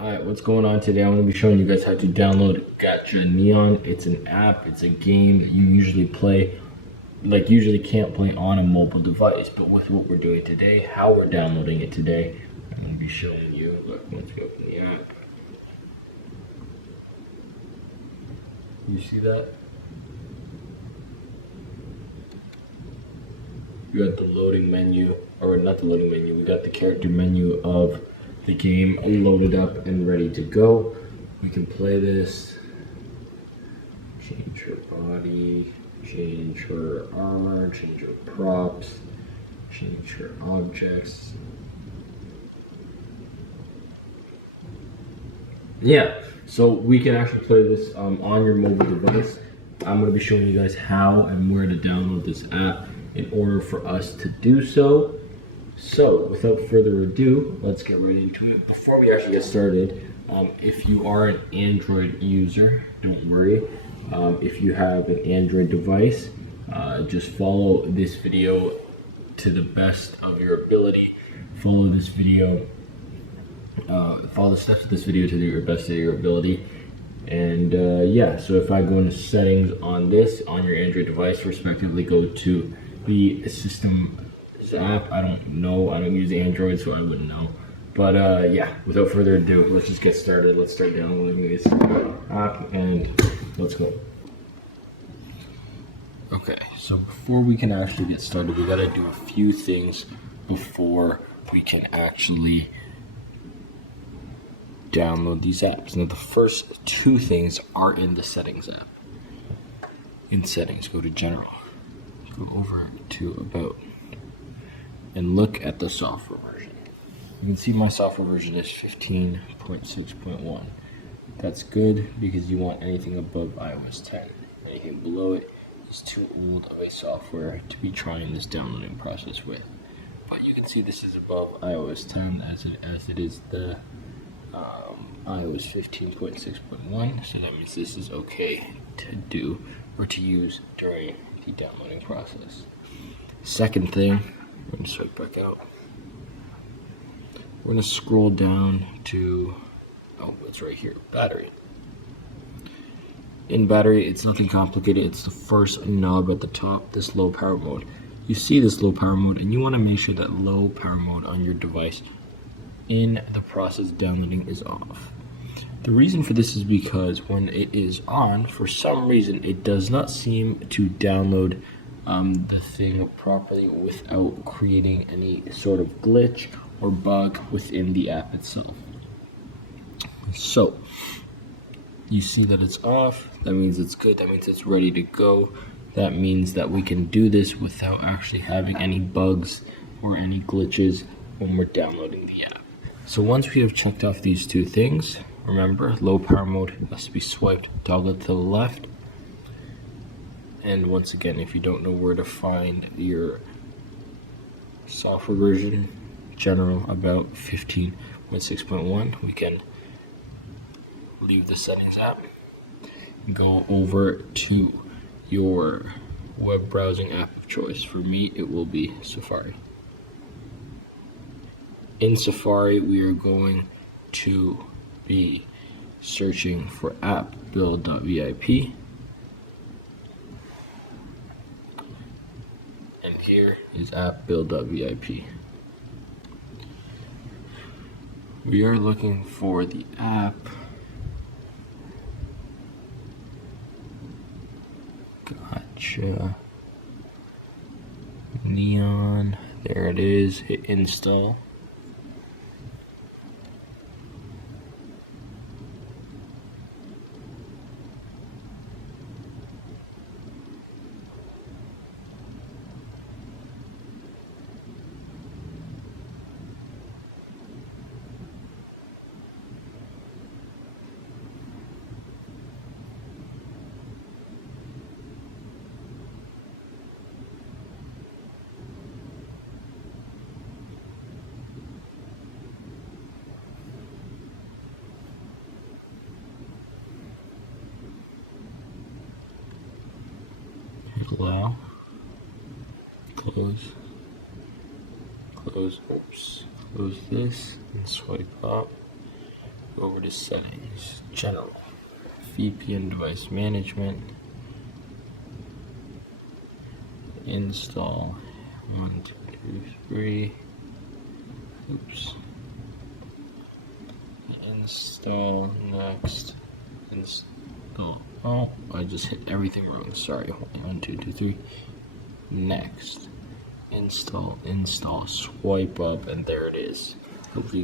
Alright, what's going on today? I'm going to be showing you guys how to download Gacha Neon. It's an app, it's a game that you usually play, usually can't play on a mobile device. But with what we're doing today, how we're downloading it today, I'm going to be showing you. Look, once we open the app, you see that? You got the loading menu, or not the loading menu, we got the character menu of the game loaded up and ready to go. We can play this, change her body, change her armor, change her props, change her objects. Yeah, so we can actually play this on your mobile device. I'm going to be showing you guys how and where to download this app in order for us to do so. So, without further ado, let's get right into it. Before we actually get started, if you are an Android user, don't worry. If you have an Android device, just follow this video to the best of your ability. Follow the steps of this video to your best of your ability. And yeah, so if I go into settings on your Android device, respectively, go to the system app. I don't know, I don't use Android, so I wouldn't know. But yeah, without further ado, let's just get started. Let's start downloading this app and let's go. Okay, so before we can actually get started, we gotta do a few things before we can actually download these apps. Now the first two things are in the settings app. In settings, go to general, go over to about, and look at the software version. You can see my software version is 15.6.1. That's good because you want anything above iOS 10. Anything below it is too old of a software to be trying this downloading process with. But you can see this is above iOS 10 as it is the iOS 15.6.1. So that means this is okay to do or to use during the downloading process. Second thing, we're going to swipe back out. We're going to scroll down to, oh, it's right here, battery. In battery, it's nothing complicated. It's the first knob at the top, this low power mode. You see this low power mode, and you want to make sure that low power mode on your device in the process of downloading is off. The reason for this is because when it is on, for some reason, it does not seem to download the thing properly without creating any sort of glitch or bug within the app itself. So you see that it's off, that means it's good, that means it's ready to go. That means that we can do this without actually having any bugs or any glitches when we're downloading the app. So once we have checked off these two things, remember, low power mode must be swiped toggle to the left. And once again, if you don't know where to find your software version, general about 15.6.1, we can leave the settings app, go over to your web browsing app of choice. For me, it will be Safari. In Safari, we are going to be searching for app.build.vip. And here is app.build.vip. We are looking for the app Gacha Neon. There it is. Hit install. Allow, close, close this, and swipe up. Go over to settings, general, VPN device management, install 1, 2, 3. Oops. Install next. Install. Oh, I just hit everything wrong. Sorry. 1, 2, 2, 3. Next. Install. Swipe up, and there it is. Hopefully.